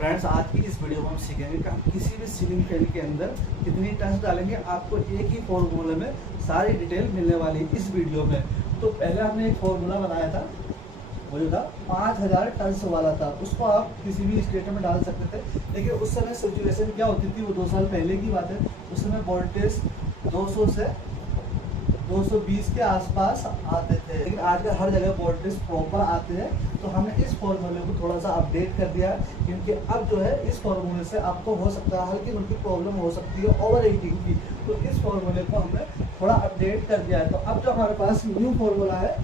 Friends, आज की इस वीडियो में हम सीखेंगे कि हम किसी भी सीलिंग फैन के अंदर कितनी टर्न्स डालेंगे। आपको एक ही फॉर्मूले में सारी डिटेल मिलने वाली है इस वीडियो में। तो पहले हमने एक फॉर्मूला बनाया था, वो जो था 5000 टर्न्स वाला था। उसको आप किसी भी स्टेटर में डाल सकते थे, लेकिन उस समय सिचुएशन क्या होती थी, वो 2 साल पहले की बात है। उस समय वोल्टेज 200 से 220 के आसपास आते थे, लेकिन आजकल हर जगह वोल्टेज प्रॉपर आते हैं। तो हमने इस फॉर्मूले को थोड़ा सा अपडेट कर दिया, क्योंकि अब जो है इस फॉर्मूले से आपको हो सकता है हल्की फुल्की प्रॉब्लम हो सकती है ओवर हीटिंग की। तो इस फॉर्मूले को हमने थोड़ा अपडेट कर दिया है। तो अब जो हमारे पास न्यू फॉर्मूला है,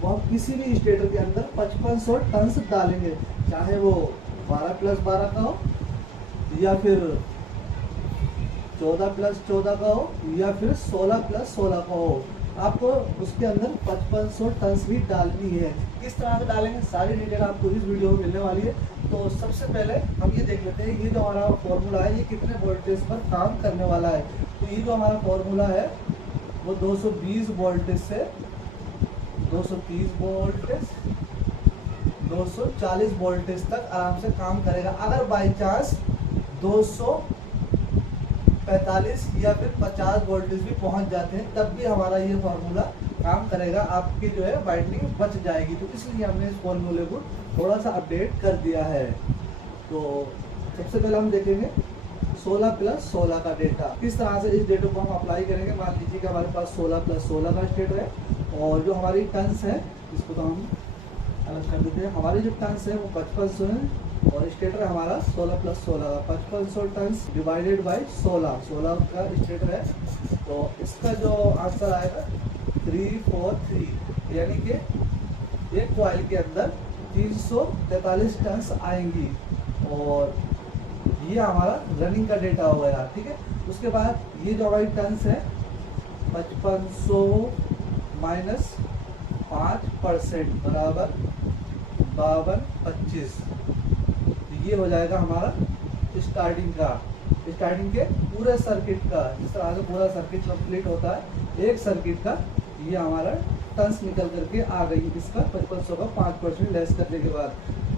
वो हम किसी भी स्टेटर के अंदर 5500 टन्स डालेंगे, चाहे वो 12+12 का हो, या फिर 14+14 का हो, या फिर 16+16 का हो। आपको उसके अंदर 5500 टन्स भी डालनी है। किस तरह से डालेंगे, सारी डिटेल आपको इस वीडियो में मिलने वाली है। तो सबसे पहले हम ये देख लेते हैं, ये जो हमारा फॉर्मूला है, ये कितने वोल्टेज पर काम करने वाला है। तो ये जो हमारा फॉर्मूला है, वो 220 वोल्टेज से 230 वोल्टेज 240 वोल्टेज तक आराम से काम करेगा। अगर बाई चांस 245 या फिर 50 वोल्टेज भी पहुंच जाते हैं, तब भी हमारा ये फार्मूला काम करेगा, आपकी जो है वाइंडिंग बच जाएगी। तो इसलिए हमने इस फार्मूले को थोड़ा सा अपडेट कर दिया है। तो सबसे पहले हम देखेंगे 16+16 का डेटा, किस तरह से इस डेटा को हम अप्लाई करेंगे। मान लीजिए कि हमारे पास 16+16 का स्टेटर है, और जो हमारी टन्स है, इसको तो हम अलग कर देते हैं। हमारी जो टन्स है वो 5500 है, और स्टेटर हमारा 16+16 का 5500 टन्स डिवाइडेड बाई 16 का स्टेटर है। तो इसका जो आंसर आएगा 343, यानी कि एक कॉइल के अंदर 343 टन्स आएंगी, और ये हमारा रनिंग का डेटा हो गया। ठीक है, उसके बाद ये जो हमारी टन्स है 5500 माइनस 5% बराबर 5225। ये हो जाएगा हमारा स्टार्टिंग के पूरे सर्किट का। जिस तरह से पूरा सर्किट कंप्लीट होता है, एक सर्किट का ये हमारा टन्स निकल करके आ गई। इसका 5500 का 5% लेस करने के बाद,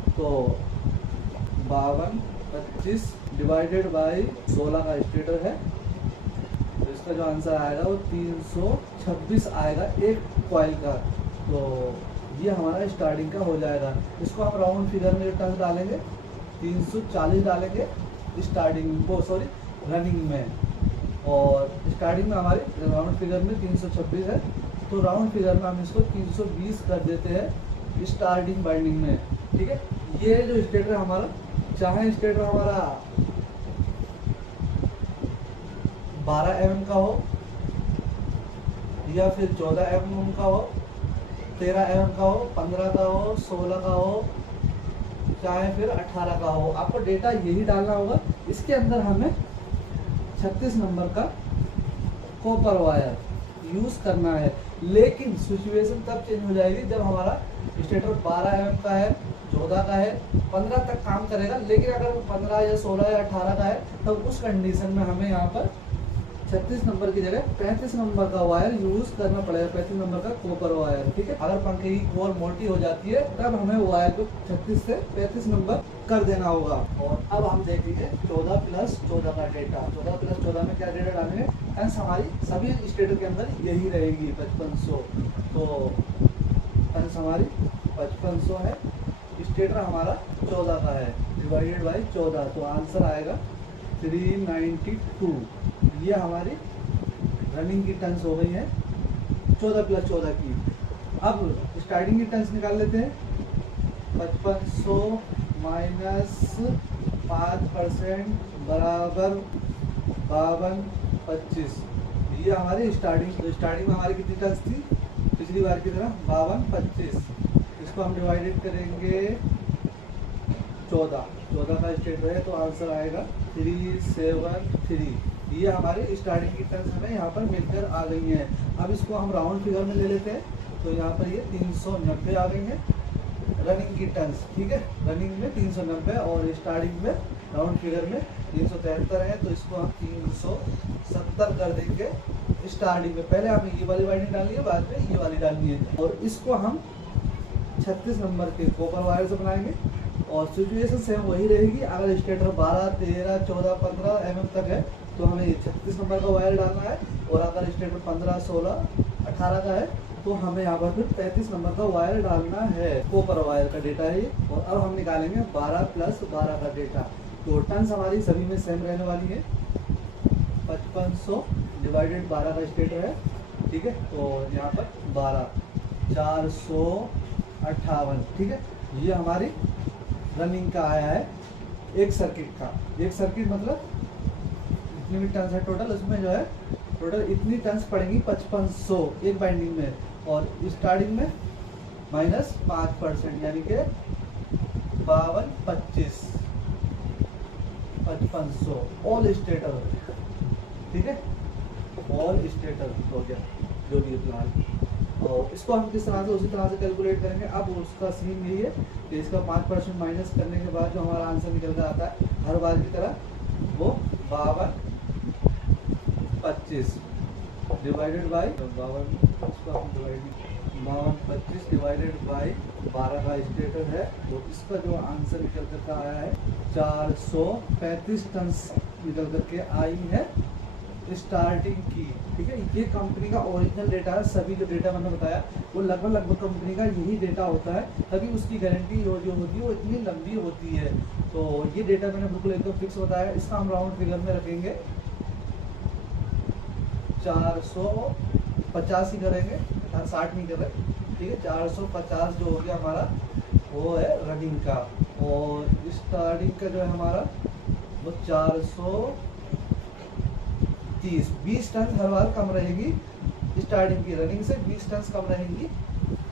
तो 5225 डिवाइडेड बाई 16 का स्टेटर है। तो इसका जो आंसर आएगा वो 326 आएगा एक कॉइल का। तो ये हमारा स्टार्टिंग का हो जाएगा। इसको हम राउंड फिगर में टन्स डालेंगे, 340 डालेंगे स्टार्टिंग को, सॉरी रनिंग में, और स्टार्टिंग में हमारी राउंड फिगर में 326 है, तो राउंड फिगर में हम इसको 320 कर देते हैं स्टार्टिंग बाइंडिंग में। ठीक है, ये जो स्टेटर हमारा, चाहे स्टेटर हमारा 12 mm का हो, या फिर 14 mm का हो, 13 mm का हो, 15 का हो, 16 का हो, चाहे फिर 18 का हो, आपको डेटा यही डालना होगा। इसके अंदर हमें 36 नंबर का कॉपर वायर यूज करना है, लेकिन सिचुएशन तब चेंज हो जाएगी जब हमारा स्टेटर 12 mm का है, 14 का है, 15 तक काम करेगा। लेकिन अगर वो 15 या 16 या 18 का है, तो उस कंडीशन में हमें यहाँ पर 36 नंबर की जगह 35 नंबर का वायर यूज करना पड़ेगा, 35 नंबर का कॉपर वायर। ठीक है, अगर पंखे की कोर मोटी हो जाती है, तब हमें वायर को 36 से 35 नंबर कर देना होगा। और अब हम देखेंगे 14+14 का डेटा। 14+14 में क्या डेटा डालेंगे, टन्स हमारी सभी स्टेटर के अंदर यही रहेगी 5500। तो टन्स हमारी 5500 है, स्टेटर हमारा 14 का है, डिवाइडेड बाई 14, तो आंसर आएगा 392। ये हमारी रनिंग की टन्स हो गई है 14+14 की। अब स्टार्टिंग की टन्स निकाल लेते हैं। 5500 माइनस 5% बराबर 5225। ये हमारी स्टार्टिंग में हमारी कितनी टन्स थी, पिछली बार की तरह 5225। इसको हम डिवाइडेड करेंगे 14 का स्टेटर है, तो आंसर आएगा 373। ये हमारी स्टार्टिंग की टन्स हमें यहाँ पर मिलकर आ गई हैं। अब इसको हम राउंड फिगर में ले लेते हैं, तो यहाँ पर ये 390 आ गई है रनिंग की टन्स। ठीक है, रनिंग में 390 और स्टार्टिंग में राउंड फिगर में 373 है, तो इसको हम 370 कर देंगे स्टार्टिंग में। पहले हमें ये वाली वाइंडिंग डालनी है, बाद में ये वाली डालनी है, और इसको हम 36 नंबर के कॉपर वायर से बनाएंगे। और सिचुएशन सेम वही रहेगी। अगर स्टेटर 12, 13, 14, 15 mm तक है तो हमें 36 नंबर का वायर डालना है, और अगर स्टेटर 15, 16, 18 का है तो हमें यहाँ पर फिर 35 नंबर का वायर डालना है। कॉपर वायर का डेटा है ये। और अब हम निकालेंगे 12 + 12 का डेटा। तो टर्न्स हमारी सभी में सेम रहने वाली है। 5500 डिवाइडेड 12 का स्टेटर है, ठीक है। तो यहाँ पर 12, 458, ठीक है। ये हमारी रनिंग का आया है एक सर्किट का। एक सर्किट मतलब जितनी भी टर्न्स है टोटल, उसमें जो है टोटल इतनी टर्न्स पड़ेंगी 5500 एक बाइंडिंग में, और स्टार्टिंग में -5% यानी कि 52, 25, 5500 ऑल स्टेटर, ठीक है। ऑल स्टेटर हो गया जो भी फिलहाल। और इसको हम किस तरह से उसी तरह से कैलकुलेट करेंगे। अब उसका सीन यही है कि इसका 5% माइनस करने के बाद जो हमारा आंसर निकल कर आता है हर बार की तरह, वो 52, 25 डिवाइडेड बाई 52, 25 डिवाइडेड बाई 12 का स्टेटर है। तो इसका जो आंसर निकल कर आया है 435 टन निकल करके आई है स्टार्टिंग की, ठीक है। ये कंपनी का ओरिजिनल डेटा है। सभी जो डेटा मैंने बताया वो लगभग कंपनी का यही डेटा होता है, तभी उसकी गारंटी जो होती है वो इतनी लंबी होती है। तो ये डेटा मैंने बिल्कुल एकदम फिक्स बताया। इसका हम राउंड फिगर में रखेंगे 450 ही करेंगे, 60 नहीं कर रहे, ठीक है। 450 जो हो गया हमारा वो है रनिंग का, और स्टार्टिंग का जो है हमारा वो 430, 20 टन हर बार कम रहेगी स्टार्टिंग की, रनिंग से 20 टन कम रहेंगी।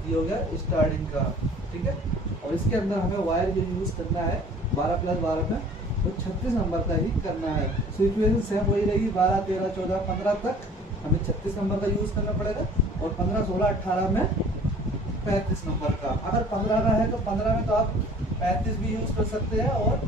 ये हो गया स्टार्टिंग का, ठीक है। और इसके अंदर हमें वायर जो यूज़ करना है 12 + 12 में वो 36 नंबर का ही करना है। सिचुएशन सेम वही रहेगी। 12, 13, 14, 15 तक हमें 36 नंबर का यूज़ करना पड़ेगा, और 15, 16, 18 में 35 नंबर का। अगर 15 का है तो 15 में तो आप 35 भी यूज़ कर सकते हैं और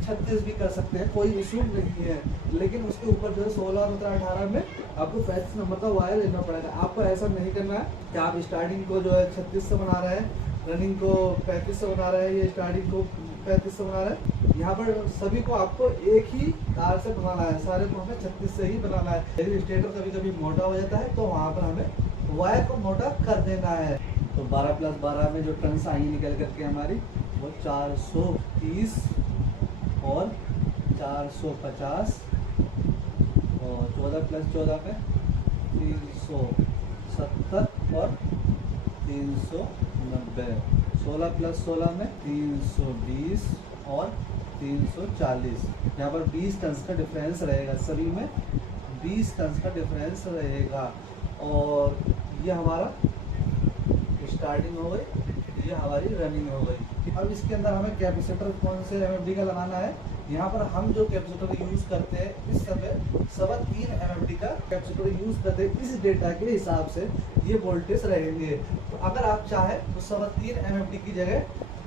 36 भी कर सकते हैं, कोई इशू नहीं है। लेकिन उसके ऊपर जो है 16, 17, 18 में आपको 35 नंबर का वायर लेना पड़ेगा। आपको ऐसा नहीं करना है कि आप स्टार्टिंग को जो है 36 से बना रहे हैं, रनिंग को 35 से बना रहे हैं, ये स्टार्टिंग को 35 से बना रहे हैं। यहाँ पर सभी को आपको एक ही तार से बनाना है, सारे को हमें 36 से ही बनाना है। लेकिन स्टेटर कभी कभी मोटा हो जाता है तो वहाँ पर हमें वायर को मोटा कर देना है। तो 12 + 12 में जो टर्न्स आई निकल करके हमारी वो 430 और 450, और 14 + 14 में 370 और 390, 16 + 16 में 320 और 340। यहाँ पर 20 टन का डिफरेंस रहेगा, सभी में 20 टन का डिफरेंस रहेगा। और ये हमारा स्टार्टिंग हो गई, ये हमारी रनिंग हो गई। अब इसके अंदर हमें कैपेसिटर कौन से MFD का लगाना है। यहाँ पर हम जो कैपेसिटर यूज़ करते हैं इस समय 3.25 MFD का कैपेसिटर यूज़ करते हैं। इस डेटा के हिसाब से ये वोल्टेज रहेंगे। तो अगर आप चाहें तो 3.25 MFD की जगह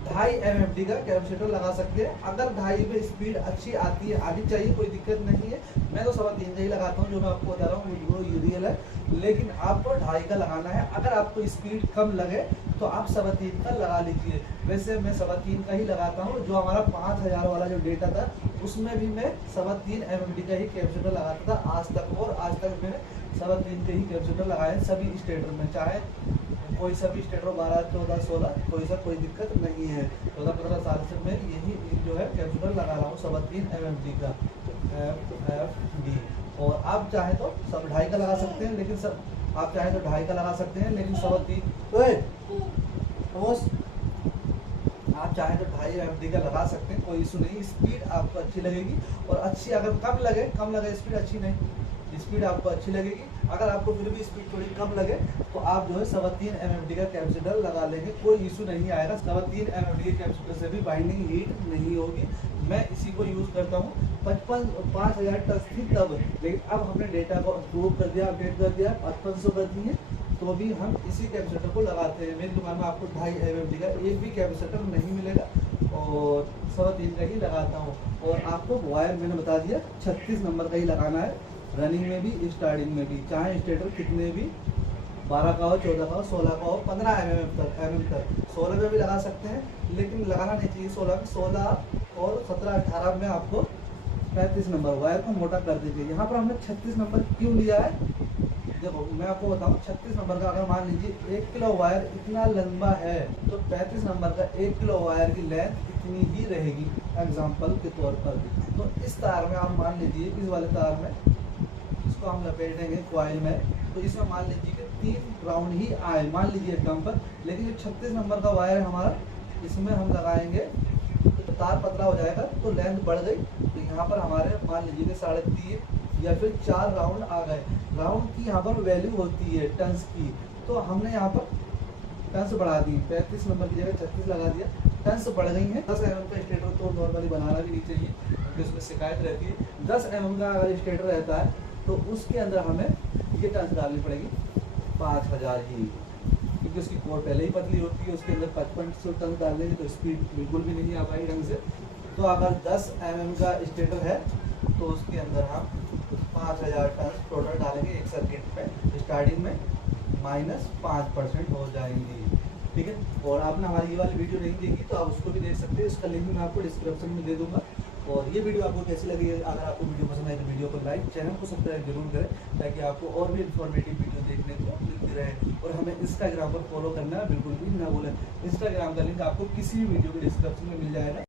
2.5 MFD का कैपेसिटर लगा सकते हैं। अगर 2.5 में स्पीड अच्छी आती है, आनी चाहिए, कोई दिक्कत नहीं है। मैं तो 3.25 का ही लगाता हूँ, जो मैं आपको बता रहा हूँ वो रियल है। लेकिन आपको 2.5 का लगाना है। अगर आपको स्पीड कम लगे तो आप 3.25 का लगा लीजिए। वैसे मैं 3.25 का ही लगाता हूँ। जो हमारा 5000 वाला जो डेटा था उसमें भी मैं 3.25 MFD का ही कैपेसिटर लगाता था आज तक, और आज तक मैंने 3.25 के ही कैपेसिटर लगाए सभी स्टेटर में। चाहे कोई सा भी स्टेटर 12, 14, 16 कोई दिक्कत नहीं है। 14-15 साल से मैं यही जो है कैपेसिटर लगा रहा हूँ 3.25 MFD का FFD। और आप चाहे तो 2.5 का लगा सकते हैं, लेकिन आप चाहे तो 2.5 का लगा सकते हैं, लेकिन 3.25 आप चाहे तो 2.5 MFD का लगा सकते हैं, कोई इशू नहीं। स्पीड आपको अच्छी लगेगी, और अच्छी अगर कम लगे स्पीड अच्छी नहीं, स्पीड आपको अच्छी लगेगी। अगर आपको फिर भी स्पीड थोड़ी कम लगे तो आप जो है 3.25 MFD का कैपेसिटर लगा लेंगे, कोई इशू नहीं आएगा। 3.25 MFD के कैपेसिटर से भी बाइंडिंग हीट नहीं होगी। मैं इसी को यूज़ करता हूँ। 5000 टच थी तब, लेकिन अब हमने डेटा को अप्रूव कर दिया, अपडेट कर दिया, 5500 कर दी है, तो भी हम इसी कैपेसिटर को लगाते हैं। मेरी दुकान में आपको 2.5 MFD का एक भी कैपेसिटर नहीं मिलेगा, और 3.25 का ही लगाता हूँ। और आपको वायर मैंने बता दिया 36 नंबर का ही लगाना है, रनिंग में भी स्टार्टिंग में भी, चाहे स्टेटर कितने भी 12 का हो, 14 का हो, 16 का हो, 15 mm तक 16 में भी लगा सकते हैं, लेकिन लगाना नहीं चाहिए 16 और 17 18 में आपको 35 नंबर वायर को मोटा कर दीजिए। यहाँ पर हमने 36 नंबर क्यों लिया है, देखो मैं आपको बताऊँ 36 नंबर का अगर मान लीजिए 1 किलो वायर इतना लंबा है तो 35 नंबर का 1 किलो वायर की लेंथ इतनी ही रहेगी, एग्जाम्पल के तौर पर। तो इस तार में आप मान लीजिए इस वाले तार में इसको हम लपेटेंगे कॉइल में, तो इसमें मान लीजिए कि 3 राउंड ही आए मान लीजिए कम पर, लेकिन जो 36 नंबर का वायर है हमारा इसमें हम लगाएंगे तो तार पतला हो जाएगा तो लेंथ बढ़ गई, तो यहाँ पर हमारे मान लीजिए कि 3.5 या फिर 4 राउंड आ गए। राउंड की यहाँ पर वैल्यू होती है टन्स की, तो हमने यहाँ पर टन्स बढ़ा दी, 35 नंबर की जगह 36 लगा दिया, टन्स बढ़ गई है। 10 mm का स्टेटर तो नॉर्मली बनाना भी नहीं चाहिए क्योंकि उसमें शिकायत रहती है। 10 mm का अगर स्टेटर रहता है तो उसके अंदर हमें ये टन्स डालनी पड़ेगी 5000 ही, क्योंकि उसकी कोर पहले ही पतली होती है, उसके अंदर 55 टन डाल देंगे तो स्पीड बिल्कुल भी नहीं आ पाएगी ढंग से। तो अगर 10 mm का स्टेटर है तो उसके अंदर हम 5000 टन टोटल डालेंगे एक सर्किट में, स्टार्टिंग में -5% हो जाएंगी, ठीक है। और आपने हमारी ये वाली वीडियो नहीं देखी तो आप उसको भी देख सकते हैं, इसका लिंक मैं आपको डिस्क्रिप्शन में दे दूंगा। और ये वीडियो आपको कैसी लगी है, अगर आपको वीडियो पसंद आए तो वीडियो को लाइक, चैनल को सब्सक्राइब जरूर करें ताकि आपको और भी इन्फॉर्मेटिव वीडियो देखने को मिलती रहे। और हमें इंस्टाग्राम पर फॉलो करना बिल्कुल भी ना भूलें, इंस्टाग्राम का लिंक आपको किसी भी वीडियो के डिस्क्रिप्शन में मिल जाएगा।